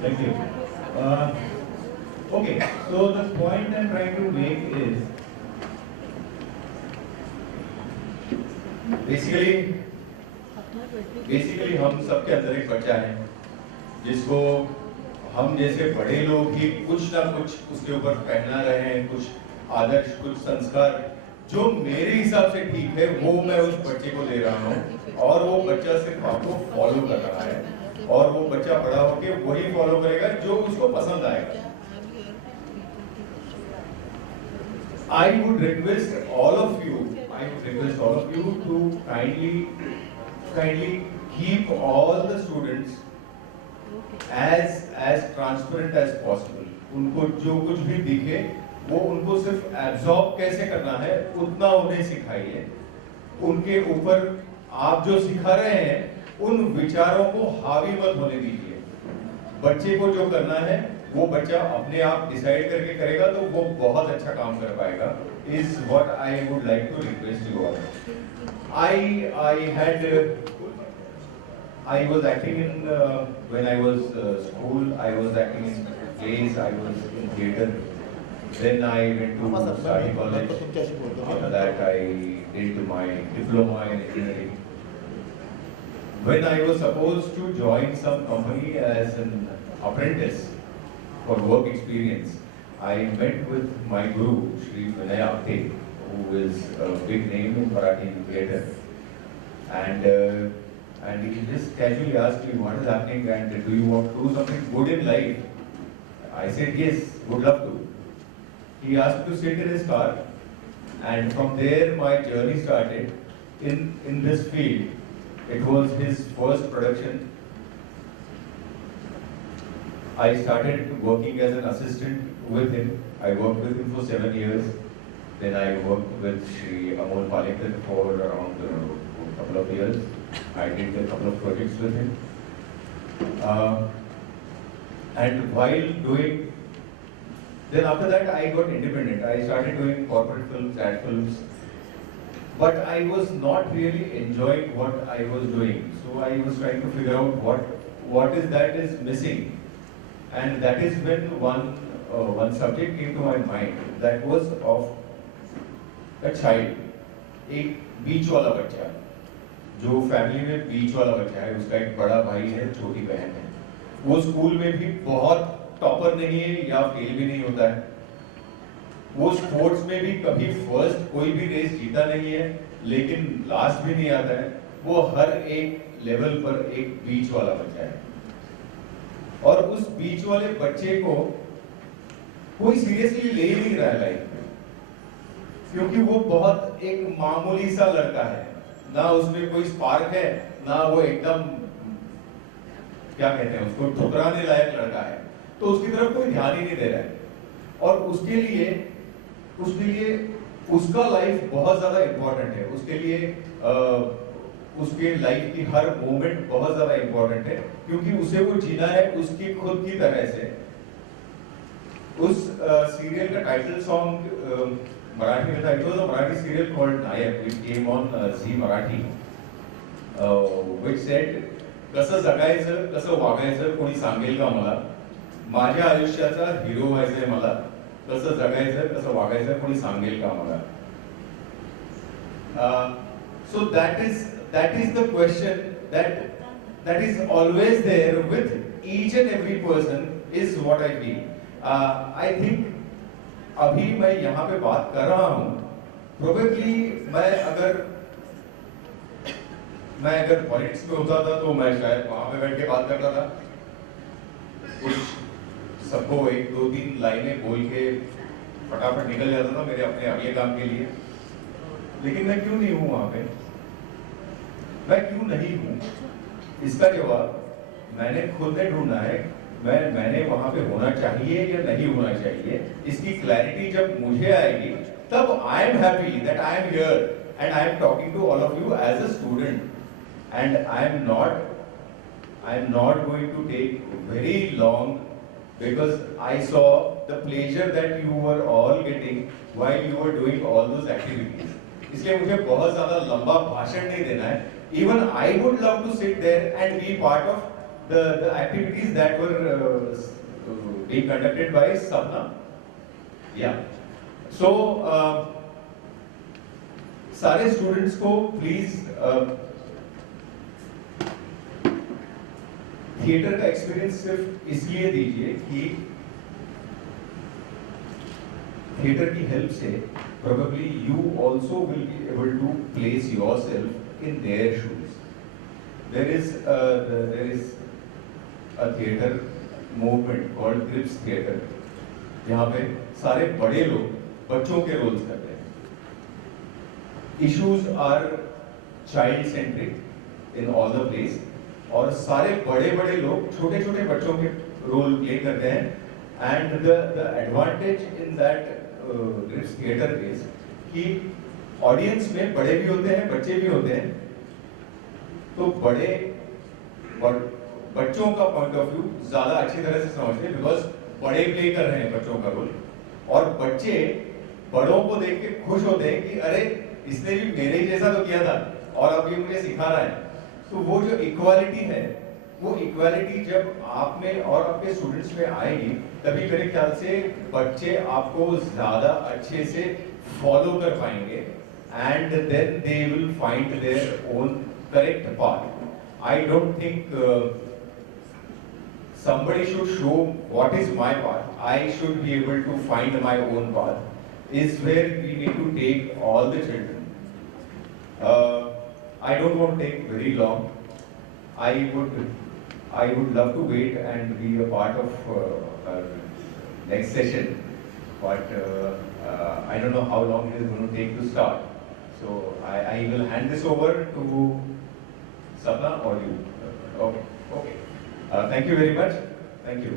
Thank you. Uh, okay, so the point I'm trying to make is basically हम सबके अंदर एक बच्चा है जिसको हम जैसे बड़े लोग ही कुछ ना कुछ उसके ऊपर पहना रहे हैं, कुछ आदर्श, कुछ संस्कार जो मेरे हिसाब से ठीक है वो मैं उस बच्चे को दे रहा हूँ और वो बच्चा सिर्फ आपको फॉलो कर रहा है और वो बच्चा बड़ा होकर वही फॉलो करेगा जो उसको पसंद आएगा। I would request all of you, to kindly keep all the students as transparent as possible. उनको जो कुछ भी दिखे वो उनको सिर्फ एब्जॉर्ब कैसे करना है उतना उन्हें सिखाइए। उनके ऊपर आप जो सिखा रहे हैं उन विचारों को हावी मत होने दीजिए। बच्चे को जो करना है वो बच्चा अपने आप डिसाइड करके करेगा तो वो बहुत अच्छा काम कर पाएगा। Is what I would like to request you all. I was acting in when I was school. I was acting in plays. I was in theatre. Then I went to Sari College. After that, I did my diploma in engineering. When I was supposed to join some company as an apprentice for work experience, I met with my guru, Shri Vinay Apte, who is a big name in Marathi theatre, and he just casually asked me, "What is happening? And do you want to do something good in life?" I said, "Yes, would love to." He asked me to sit in his car, and from there my journey started in this field. It was his first production. I started working as an assistant with him. I worked with him for 7 years. Then I worked with Shri Amol Palekar for around a couple of years. I did a couple of projects with him. And while doing, then after that I got independent. I started doing corporate films, ad films. But I was not really enjoying what I was doing. So I was trying to figure out what is that is missing. And that is when one subject came to my mind. That was of a child, एक बीच वाला बच्चा, जो फैमिली में बीच वाला बच्चा है, उसका एक बड़ा भाई है, छोटी बहन है। वो स्कूल में भी बहुत टॉपर नहीं है या फेल भी नहीं होता है। वो स्पोर्ट्स में भी कभी फर्स्ट कोई भी रेस जीता नहीं है, लेकिन लास्ट भी नहीं आता है। वो हर एक लेवल पर एक बीच वाला बच्चा है। और उस बीच वाले बच्चे को कोई सीरियसली ले ही नहीं रहा है लाइफ में, क्योंकि वो बहुत एक मामूली सा लड़का है, ना उसमें कोई स्पार्क है, ना वो एकदम क्या कहते हैं उसको ठुकराने लायक लड़का है, तो उसकी तरफ कोई ध्यान ही नहीं दे रहा है। और उसके लिए उसका लाइफ बहुत ज्यादा इंपॉर्टेंट है। उसके लिए उसके लाइफ की हर मोमेंट बहुत ज्यादा इंपॉर्टेंट है, क्योंकि उसे वो जीना है उसकी खुद की तरह से। उस सीरियल का टाइटल सॉन्ग मराठी में था। It was a Marathi serial called Nayak which came on Zee Marathi, which said कसं जगायचं कसं वागायचं कोणी सांगेल का मला, माझ्या आयुष्याचा हिरो व्हायचंय मला, कसं जगायचं कसं वागायचं कोणी सांगेल का मला. So that is the question that is always there with each and every person is what I feel. I think अभी मैं यहाँ पे बात कर रहा हूँ, probably मैं अगर पॉलिटिक्स में होता था तो मैं शायद वहाँ पे बैठ के बात करता था, कुछ सबको एक दो तीन लाइनें बोल के फटाफट निकल जाता था मेरे अपने अगले काम के लिए। लेकिन मैं क्यों नहीं हूँ वहाँ पे, मैं क्यों नहीं हूँ, इसका जवाब मैंने खुद ने ढूंढना है। मैंने वहाँ पे होना चाहिए या नहीं होना चाहिए, इसकी क्लैरिटी जब मुझे आएगी तब I am happy that I am here and I am talking to all of you as a student, and I am not going to take very long because I saw the pleasure that you were all getting while you were doing all those activities. इसलिए मुझे बहुत ज़्यादा लंबा भाषण नहीं देना है. Even I would love to sit there and be part of the activities that were being conducted by Sapna. Yeah. So सारे स्टूडेंट्स को प्लीज थिएटर का एक्सपीरियंस सिर्फ इसलिए दीजिए कि थिएटर की हेल्प से probably you also will be able to place yourself in their shoes. There is a theater movement called Grips Theater, जहाँ पे सारे बड़े लोग बच्चों के रोल्स करते हैं. Issues are child centric in all the plays, और सारे बड़े बड़े लोग छोटे छोटे बच्चों के रोल प्ले करते हैं. And the advantage in that Grips Theater is कि ऑडियंस में बड़े भी होते हैं, बच्चे भी होते हैं. तो बड़े बच्चों का पॉइंट ऑफ व्यू ज्यादा अच्छी तरह से समझते हैं, बिकॉज बड़े प्ले कर रहे हैं बच्चों का रोल, और बच्चे बड़ों को देख के खुश होते हैं कि अरे इसने भी मेरे ही जैसा तो किया था और अब ये मुझे सिखा रहा है. तो वो जो इक्वालिटी है, वो इक्वालिटी जब आप में और आपके स्टूडेंट्स में आएगी, तभी मेरे ख्याल से बच्चे आपको ज्यादा अच्छे से फॉलो कर पाएंगे, and then they will find their own correct path. I don't think somebody should show what is my path. I should be able to find my own path. Is where we need to take all the children. I don't want to take very long. I would love to wait and be a part of next session, but I don't know how long it is going to take to start. So I will hand this over to Sapna or you? Okay. Thank you very much. Thank you.